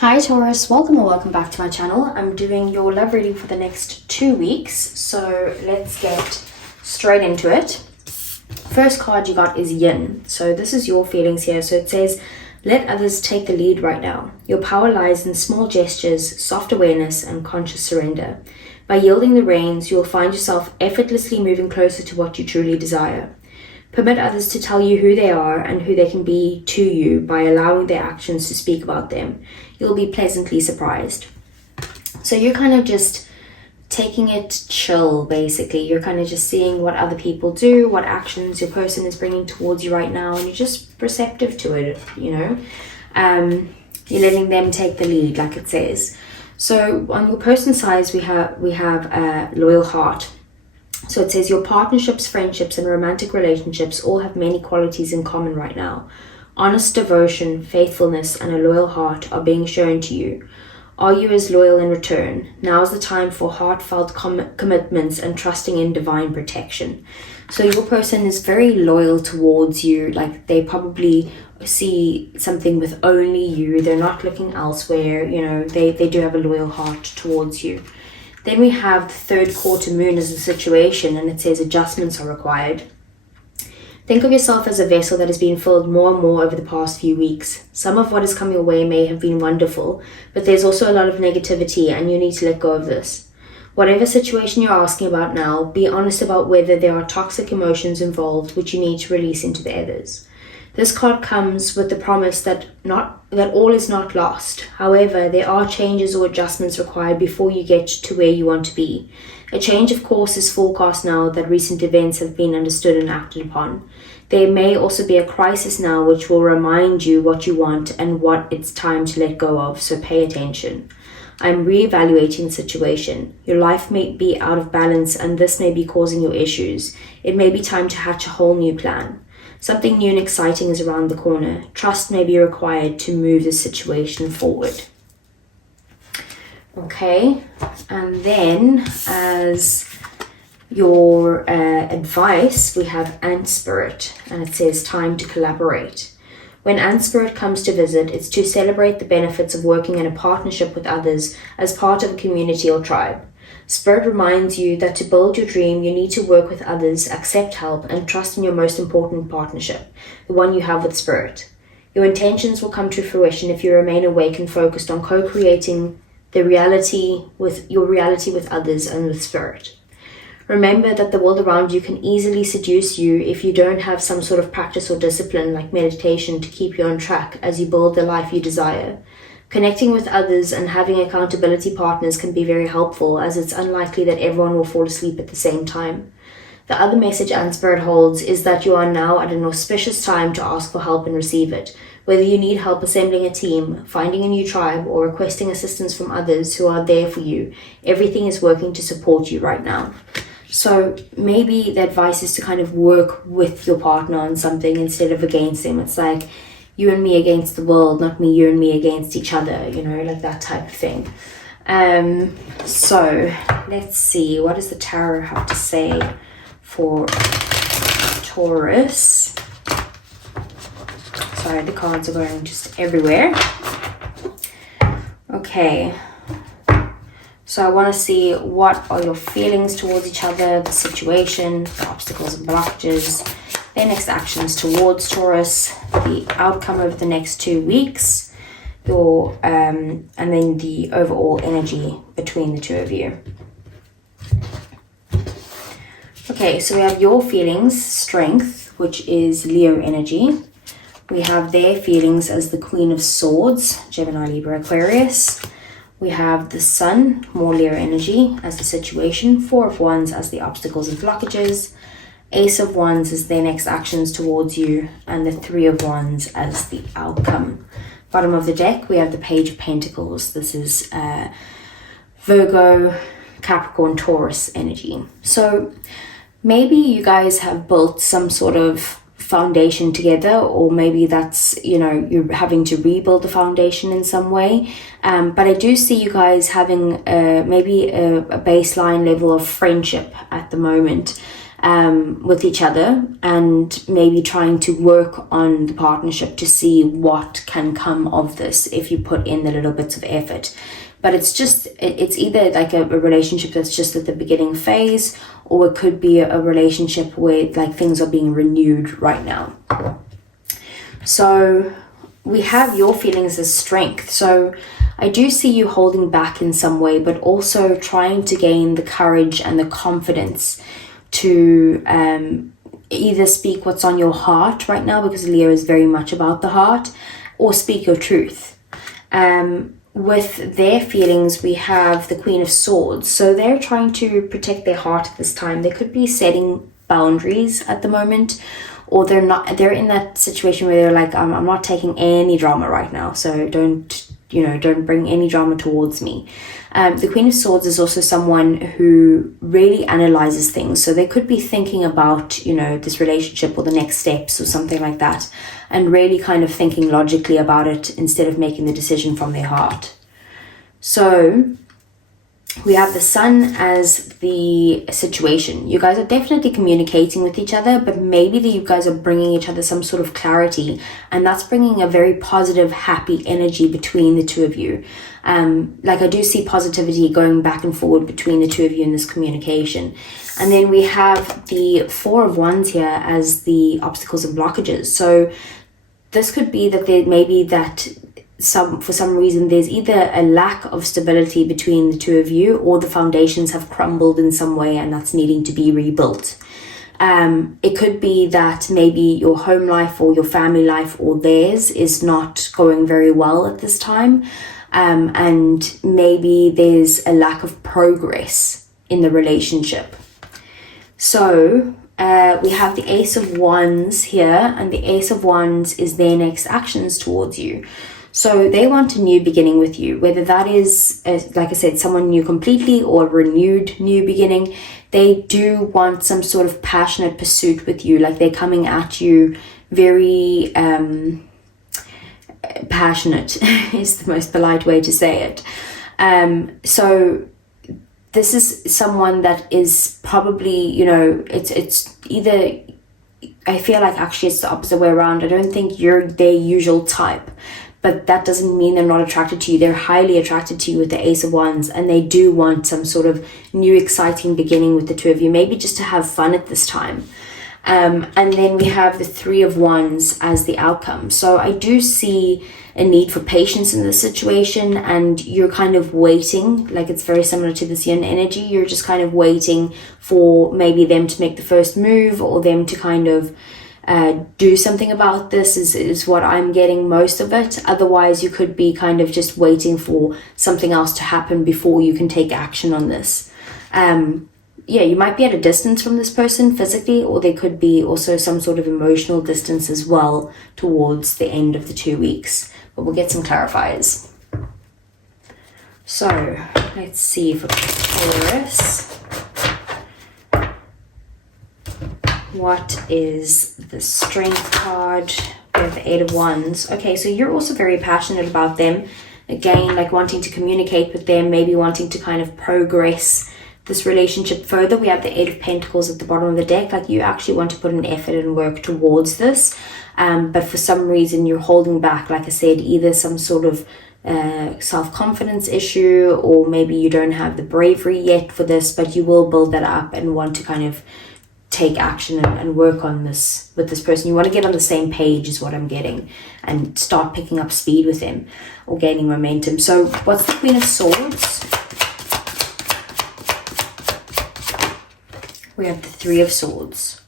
Hi Taurus, welcome or welcome back to my channel. I'm doing your love reading for the next 2 weeks, so let's get straight into it. First card you got is Yin, so this is your feelings here. So it says, let others take the lead right now. Your power lies in small gestures, soft awareness, and conscious surrender. By yielding the reins, you'll find yourself effortlessly moving closer to what you truly desire. Permit others to tell you who they are and who they can be to you by allowing their actions to speak about them. You'll be pleasantly surprised. So you're kind of just taking it chill, basically. You're kind of just seeing what other people do, what actions your person is bringing towards you right now, and you're just receptive to it, you know. You're letting them take the lead, like it says. So on your person's side, we have a loyal heart. So it says your partnerships, friendships, and romantic relationships all have many qualities in common right now. Honest devotion, faithfulness, and a loyal heart are being shown to you. Are you as loyal in return? Now is the time for heartfelt commitments and trusting in divine protection. So your person is very loyal towards you. Like, they probably see something with only you. They're not looking elsewhere. You know, they do have a loyal heart towards you. Then we have the third quarter moon as a situation, and it says adjustments are required. Think of yourself as a vessel that has been filled more and more over the past few weeks. Some of what has come your way may have been wonderful, but there's also a lot of negativity, and you need to let go of this. Whatever situation you're asking about now, be honest about whether there are toxic emotions involved which you need to release into the others. This card comes with the promise that all is not lost. However, there are changes or adjustments required before you get to where you want to be. A change of course is forecast now that recent events have been understood and acted upon. There may also be a crisis now which will remind you what you want and what it's time to let go of, so pay attention. I'm reevaluating the situation. Your life may be out of balance and this may be causing you issues. It may be time to hatch a whole new plan. Something new and exciting is around the corner. Trust may be required to move the situation forward. Okay, and then as your advice, we have Ant Spirit, and it says time to collaborate. When Ant Spirit comes to visit, it's to celebrate the benefits of working in a partnership with others as part of a community or tribe. Spirit reminds you that to build your dream, you need to work with others, accept help, and trust in your most important partnership, the one you have with Spirit. Your intentions will come to fruition if you remain awake and focused on co-creating your reality with others and with Spirit. Remember that the world around you can easily seduce you if you don't have some sort of practice or discipline like meditation to keep you on track as you build the life you desire. Connecting with others and having accountability partners can be very helpful, as it's unlikely that everyone will fall asleep at the same time. The other message Ant Spirit holds is that you are now at an auspicious time to ask for help and receive it. Whether you need help assembling a team, finding a new tribe, or requesting assistance from others who are there for you, everything is working to support you right now. So maybe the advice is to kind of work with your partner on something instead of against them. It's like you and me against the world, not me, you and me against each other, you know, like that type of thing. So let's see, what does the tarot have to say for Taurus? Sorry, the cards are going just everywhere. Okay. So I want to see what are your feelings towards each other, the situation, the obstacles and blockages, their next actions towards Taurus, the outcome over the next 2 weeks, and then the overall energy between the two of you. Okay, so we have your feelings, strength, which is Leo energy. We have their feelings as the Queen of Swords, Gemini, Libra, Aquarius. We have the Sun, more Leo energy, as the situation. Four of Wands as the obstacles and blockages. Ace of Wands as their next actions towards you. And the Three of Wands as the outcome. Bottom of the deck, we have the Page of Pentacles. This is Virgo, Capricorn, Taurus energy. So maybe you guys have built some sort of foundation together, or maybe that's, you know, you're having to rebuild the foundation in some way, but I do see you guys having maybe a baseline level of friendship at the moment, with each other, and maybe trying to work on the partnership to see what can come of this if you put in the little bits of effort. But it's either like a relationship that's just at the beginning phase, or it could be a relationship where like things are being renewed right now. So we have your feelings as strength. So I do see you holding back in some way, but also trying to gain the courage and the confidence to either speak what's on your heart right now, because Leo is very much about the heart, or speak your truth. With their feelings, we have the Queen of Swords. So they're trying to protect their heart at this time. They could be setting boundaries at the moment, or they're in that situation where they're like, I'm not taking any drama right now, so don't bring any drama towards me. The Queen of Swords is also someone who really analyzes things. So they could be thinking about, this relationship or the next steps or something like that, and really kind of thinking logically about it instead of making the decision from their heart. So we have the Sun as the situation. You guys are definitely communicating with each other, but maybe you guys are bringing each other some sort of clarity, and that's bringing a very positive, happy energy between the two of you. I do see positivity going back and forward between the two of you in this communication. And then we have the Four of Wands here as the obstacles and blockages. So this could be that there may be that for some reason there's either a lack of stability between the two of you, or the foundations have crumbled in some way and that's needing to be rebuilt. It could be that maybe your home life or your family life or theirs is not going very well at this time, and maybe there's a lack of progress in the relationship. So we have the Ace of Wands here, and the Ace of Wands is their next actions towards you. So they want a new beginning with you, whether that is, like I said, someone new completely or a renewed new beginning. They do want some sort of passionate pursuit with you. Like they're coming at you very passionate is the most polite way to say it. So this is someone that is probably, it's either, I feel like actually it's the opposite way around. I don't think you're their usual type. But that doesn't mean they're not attracted to you. They're highly attracted to you with the Ace of Wands, and they do want some sort of new exciting beginning with the two of you, maybe just to have fun at this time. And then we have the Three of Wands as the outcome. So I do see a need for patience in this situation, and you're kind of waiting, like it's very similar to this Yin energy. You're just kind of waiting for maybe them to make the first move, or them to kind of do something about this is what I'm getting most of it. Otherwise, you could be kind of just waiting for something else to happen before you can take action on this. You might be at a distance from this person physically, or there could be also some sort of emotional distance as well towards the end of the 2 weeks. But we'll get some clarifiers. So let's see for Taurus. What is the Strength card? We have the Eight of Wands. Okay, so you're also very passionate about them. Again, like wanting to communicate with them, maybe wanting to kind of progress this relationship further. We have the Eight of Pentacles at the bottom of the deck. Like you actually want to put an effort and work towards this. But for some reason you're holding back, like I said, either some sort of self-confidence issue, or maybe you don't have the bravery yet for this, but you will build that up and want to kind of take action and work on this with this person. You want to get on the same page is what I'm getting, and start picking up speed with them or gaining momentum. So what's the Queen of Swords? We have the Three of Swords.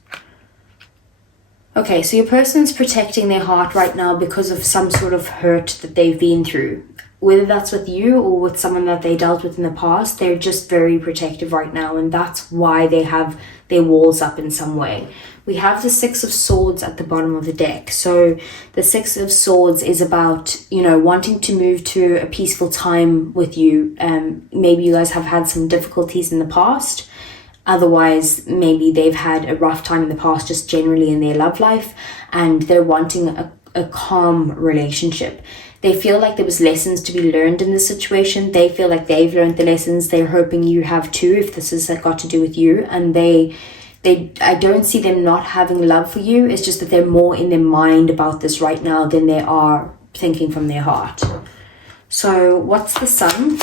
Okay, so your person's protecting their heart right now because of some sort of hurt that they've been through. Whether that's with you or with someone that they dealt with in the past, they're just very protective right now, and that's why they have their walls up in some way. We have the Six of Swords at the bottom of the deck. So the Six of Swords is about, wanting to move to a peaceful time with you. Maybe you guys have had some difficulties in the past. Otherwise, maybe they've had a rough time in the past, just generally in their love life, and they're wanting a calm relationship. They feel like there was lessons to be learned in this situation. They feel like they've learned the lessons. They're hoping you have too, if this has got to do with you. And they I don't see them not having love for you. It's just that they're more in their mind about this right now than they are thinking from their heart. So what's the sun?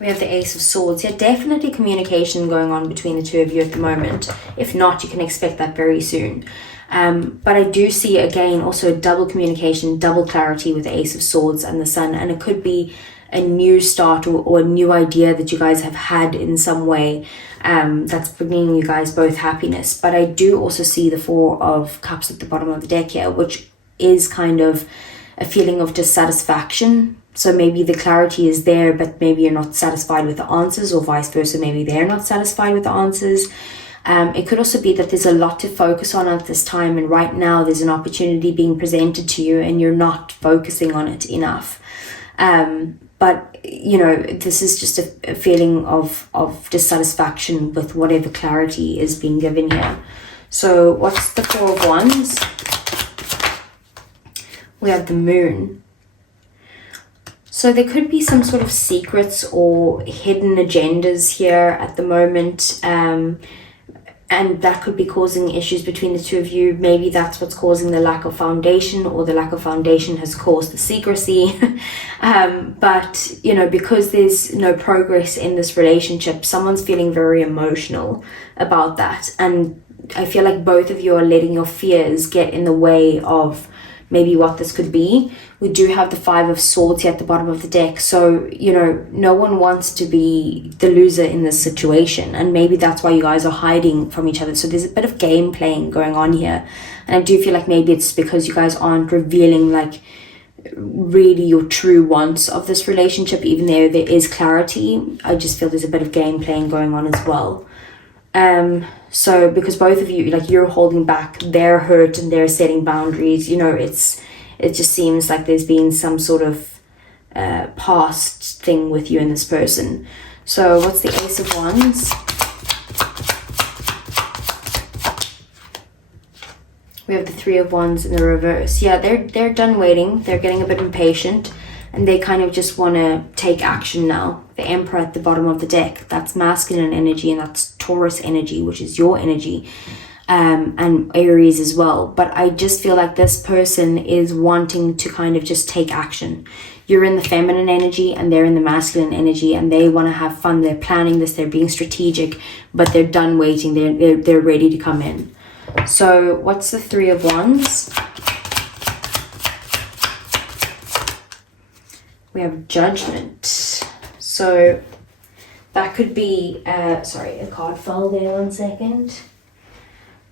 We have the Ace of Swords. Yeah, definitely communication going on between the two of you at the moment. If not, you can expect that very soon. But I do see, again, also double communication, double clarity with the Ace of Swords and the Sun. And it could be a new start or a new idea that you guys have had in some way that's bringing you guys both happiness. But I do also see the Four of Cups at the bottom of the deck here, which is kind of a feeling of dissatisfaction. So maybe the clarity is there, but maybe you're not satisfied with the answers, or vice versa. Maybe they're not satisfied with the answers. It could also be that there's a lot to focus on at this time, and right now there's an opportunity being presented to you and you're not focusing on it enough. But, you know, this is just a feeling of dissatisfaction with whatever clarity is being given here. So what's the Four of Wands? We have the Moon. So there could be some sort of secrets or hidden agendas here at the moment, and that could be causing issues between the two of you. Maybe that's what's causing the lack of foundation, or the lack of foundation has caused the secrecy. But, you know, because there's no progress in this relationship, someone's feeling very emotional about that. And I feel like both of you are letting your fears get in the way of maybe what this could be. We do have the Five of Swords here at the bottom of the deck. So, you know, no one wants to be the loser in this situation. And maybe that's why you guys are hiding from each other. So there's a bit of game playing going on here. And I do feel like maybe it's because you guys aren't revealing like really your true wants of this relationship, even though there is clarity. I just feel there's a bit of game playing going on as well. So because both of you, like, you're holding back, they're hurt and they're setting boundaries, you know, it just seems like there's been some sort of past thing with you and this person. So what's the Ace of Wands? We have the Three of Wands in the reverse. Yeah, they're done waiting. They're getting a bit impatient and they kind of just want to take action now. The Emperor at the bottom of the deck, that's masculine energy, and that's Taurus energy, which is your energy, and Aries as well. But I just feel like this person is wanting to kind of just take action. You're in the feminine energy and they're in the masculine energy, and they want to have fun. They're planning this, they're being strategic, but they're done waiting. They're ready to come in. So what's the Three of Wands? We have Judgment. So that could be, sorry, a card fell there, 1 second.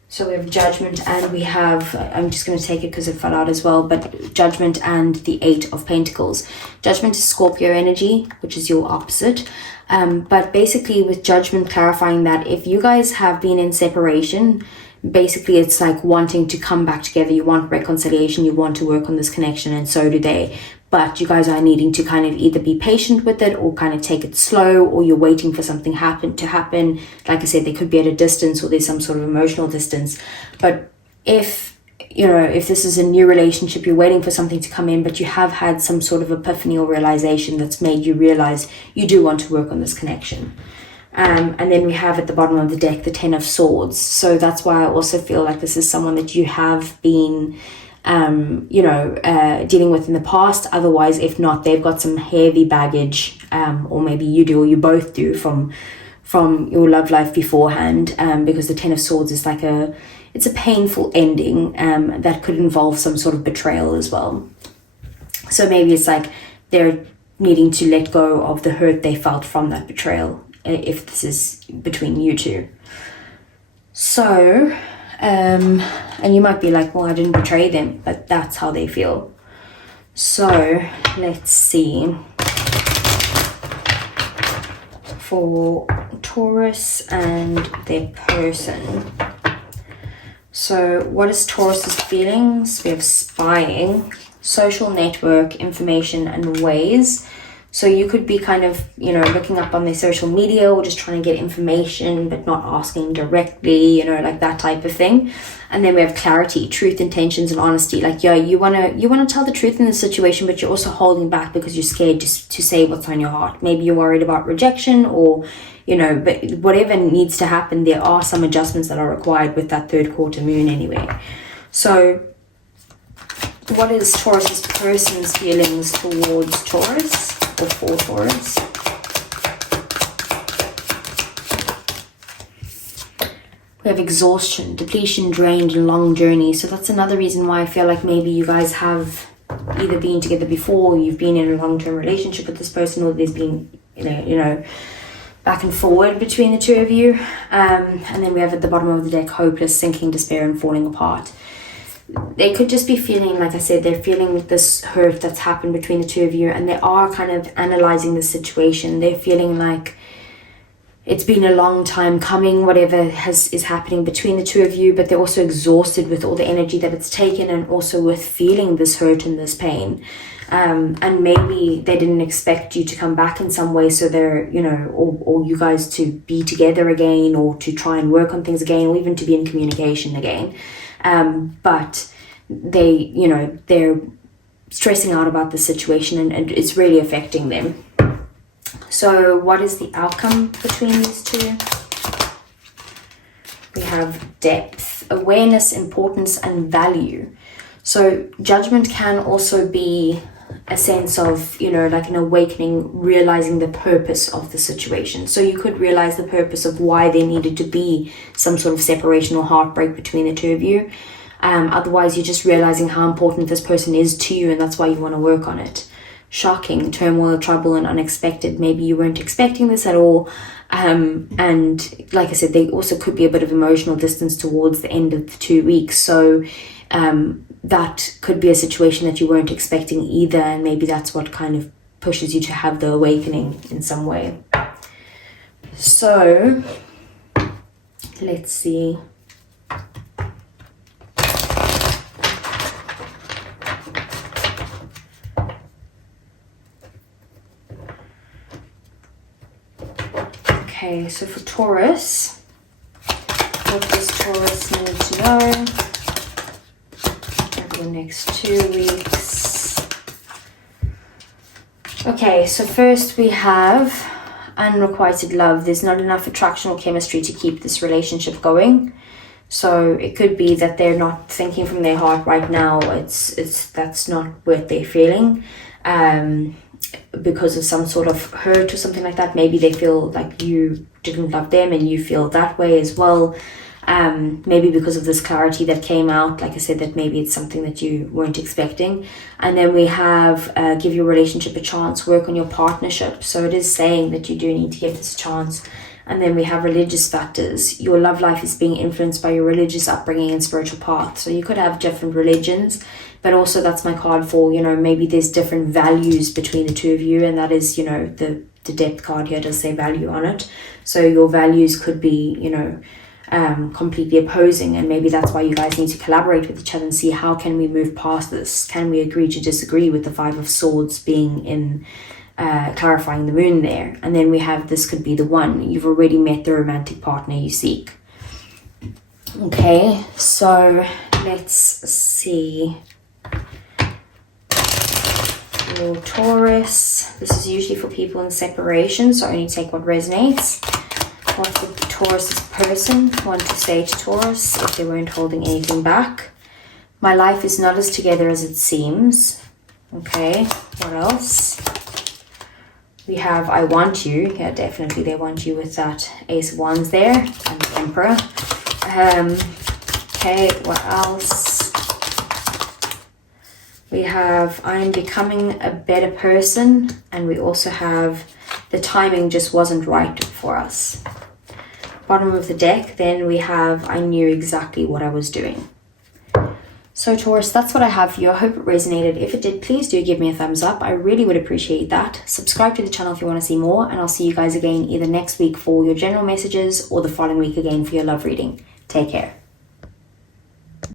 So we have Judgment, and we have, I'm just going to take it because it fell out as well, but Judgment and the Eight of Pentacles. Judgment is Scorpio energy, which is your opposite. But basically with Judgment clarifying that if you guys have been in separation, basically it's like wanting to come back together. You want reconciliation, you want to work on this connection, and so do they. But you guys are needing to kind of either be patient with it or kind of take it slow, or you're waiting for something to happen. Like I said, they could be at a distance, or there's some sort of emotional distance. But if, you know, if this is a new relationship, you're waiting for something to come in, but you have had some sort of epiphany or realization that's made you realize you do want to work on this connection. And then we have at the bottom of the deck the Ten of Swords. So that's why I also feel like this is someone that you have been dealing with in the past. Otherwise, if not, they've got some heavy baggage, or maybe you do, or you both do, from your love life beforehand, because the Ten of Swords is like it's a painful ending that could involve some sort of betrayal as well. So maybe it's like they're needing to let go of the hurt they felt from that betrayal, if this is between you two. So and you might be like, well, I didn't betray them, but that's how they feel. So let's see for Taurus and their person. So what is Taurus's feelings? We have spying, social network, information, and ways. So you could be kind of, you know, looking up on their social media or just trying to get information but not asking directly, you know, like that type of thing. And then we have clarity, truth, intentions, and honesty. Like, yeah, you wanna tell the truth in the situation, but you're also holding back because you're scared just to say what's on your heart. Maybe you're worried about rejection, or, you know, but whatever needs to happen, there are some adjustments that are required with that third quarter moon anyway. So what is Taurus's person's feelings towards Taurus, or for Taurus? We have exhaustion, depletion, drained, and long journey. So that's another reason why I feel like maybe you guys have either been together before, or you've been in a long-term relationship with this person, or there's been, you know, back and forward between the two of you. And then we have at the bottom of the deck, hopeless, sinking, despair, and falling apart. They could just be feeling, like I said, they're feeling this hurt that's happened between the two of you, and they are kind of analyzing the situation. They're feeling like it's been a long time coming, whatever is happening between the two of you, but they're also exhausted with all the energy that it's taken, and also with feeling this hurt and this pain. And maybe they didn't expect you to come back in some way, so they're, you know, or you guys to be together again, or to try and work on things again, or even to be in communication again. But they, you know, they're stressing out about the situation, and it's really affecting them. So what is the outcome between these two? We have depth, awareness, importance, and value. So judgment can also be a sense of, you know, like an awakening, realizing the purpose of the situation. So you could realize the purpose of why there needed to be some sort of separation or heartbreak between the two of you. Otherwise, you're just realizing how important this person is to you, and that's why you want to work on it. Shocking, turmoil, trouble, and unexpected. Maybe you weren't expecting this at all. And like I said, they also could be a bit of emotional distance towards the end of the 2 weeks. So that could be a situation that you weren't expecting either, and maybe that's what kind of pushes you to have the awakening in some way. So let's see. Okay, so for Taurus, what does Taurus need to know over the next 2 weeks? Okay, so first we have unrequited love. There's not enough attraction or chemistry to keep this relationship going. So it could be that they're not thinking from their heart right now. That's not what they're feeling. Because of some sort of hurt or something like that. Maybe they feel like you didn't love them, and you feel that way as well. Maybe because of this clarity that came out, like I said, that maybe it's something that you weren't expecting. And then we have give your relationship a chance, work on your partnership. So it is saying that you do need to give this a chance. And then we have religious factors. Your love life is being influenced by your religious upbringing and spiritual path. So you could have different religions, but also that's my card for, you know, maybe there's different values between the two of you, and that is, you know, the depth card here does say value on it. So your values could be, you know, completely opposing, and maybe that's why you guys need to collaborate with each other and see how can we move past this. Can we agree to disagree, with the Five of Swords being in clarifying the moon there. And then we have, this could be the one. You've already met the romantic partner you seek. Okay, so let's see. For Taurus, this is usually for people in separation, so only take what resonates. What would Taurus's person want to say to Taurus if they weren't holding anything back? My life is not as together as it seems. Okay, what else? We have I want you. Yeah, definitely they want you with that Ace of Wands there, and the Emperor. Okay, what else? We have I am becoming a better person, and we also have the timing just wasn't right for us. Bottom of the deck, then we have I knew exactly what I was doing. So Taurus, that's what I have for you. I hope it resonated. If it did, please do give me a thumbs up. I really would appreciate that. Subscribe to the channel if you want to see more, and I'll see you guys again either next week for your general messages or the following week again for your love reading. Take care.